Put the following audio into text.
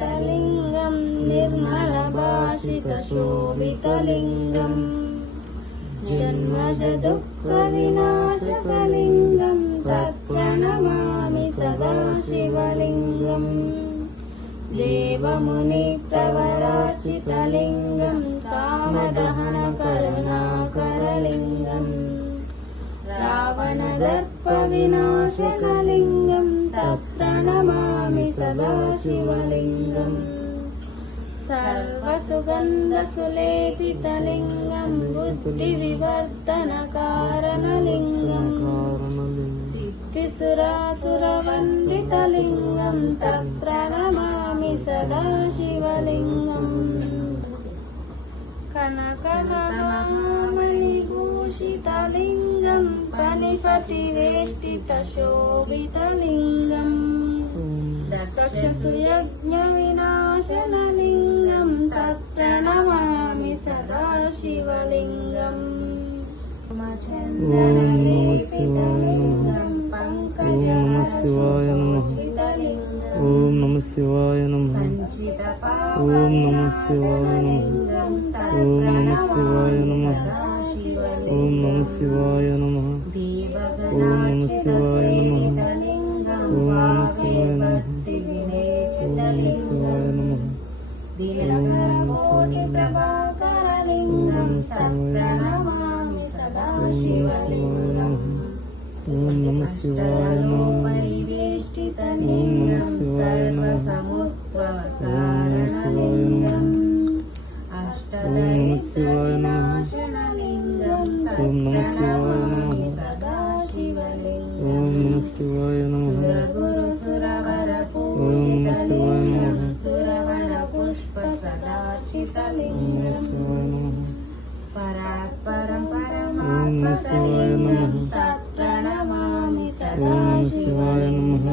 शीतलिङ्गं निर्मलभाषितशोभितलिङ्गं जन्मज दुःखविनाशकलिङ्गं तत्प्रणमामि सदा शिवलिङ्गम् देवमुनिप्रवराचितलिङ्गं कामदहनकरुणाकरलिङ्गम् रावणदर्पविनाशकलिङ्गं तत्प्रणमामि सदा शिवलिङ्गम् सर्वसुगन्धसुलेपितलिङ्गं बुद्धिविवर्धनकारणलिङ्गम् सिद्धिसुरासुरवन्दितलिङ्गं तत्प्रणमामि सदा शिवलिङ्गम् कनकमहामणिभूषितलिङ्गं फणिपतिवेष्टितशोभितलिङ्गम् दक्षसुयज्ञविनाशनलिङ्गं तत्प्रणमामि सदा शिवलिङ्गम् ओम नमः शिवाय नमः। ओम नमः शिवाय नमः। ओम नमः शिवाय नमः। ओम नमः शिवाय नमः। ओम नमः शिवाय नमः। ओम नमः शिवाय नमः। ओम नमः शिवाय नमः। ओम नमः शिवाय नमः। ओम नमः शिवाय नमः। ओम नमः शिवाय नमः। ओम नमः शिवाय नमः। ओम नमः शिवाय नमः। ओम नमः शिवाय नमः। ओम नमः शिवाय नमः। परात्परं ओम नमः शिवाय नमः। तत्प्रणमामि ओम सदा नमः शिवाय नमः।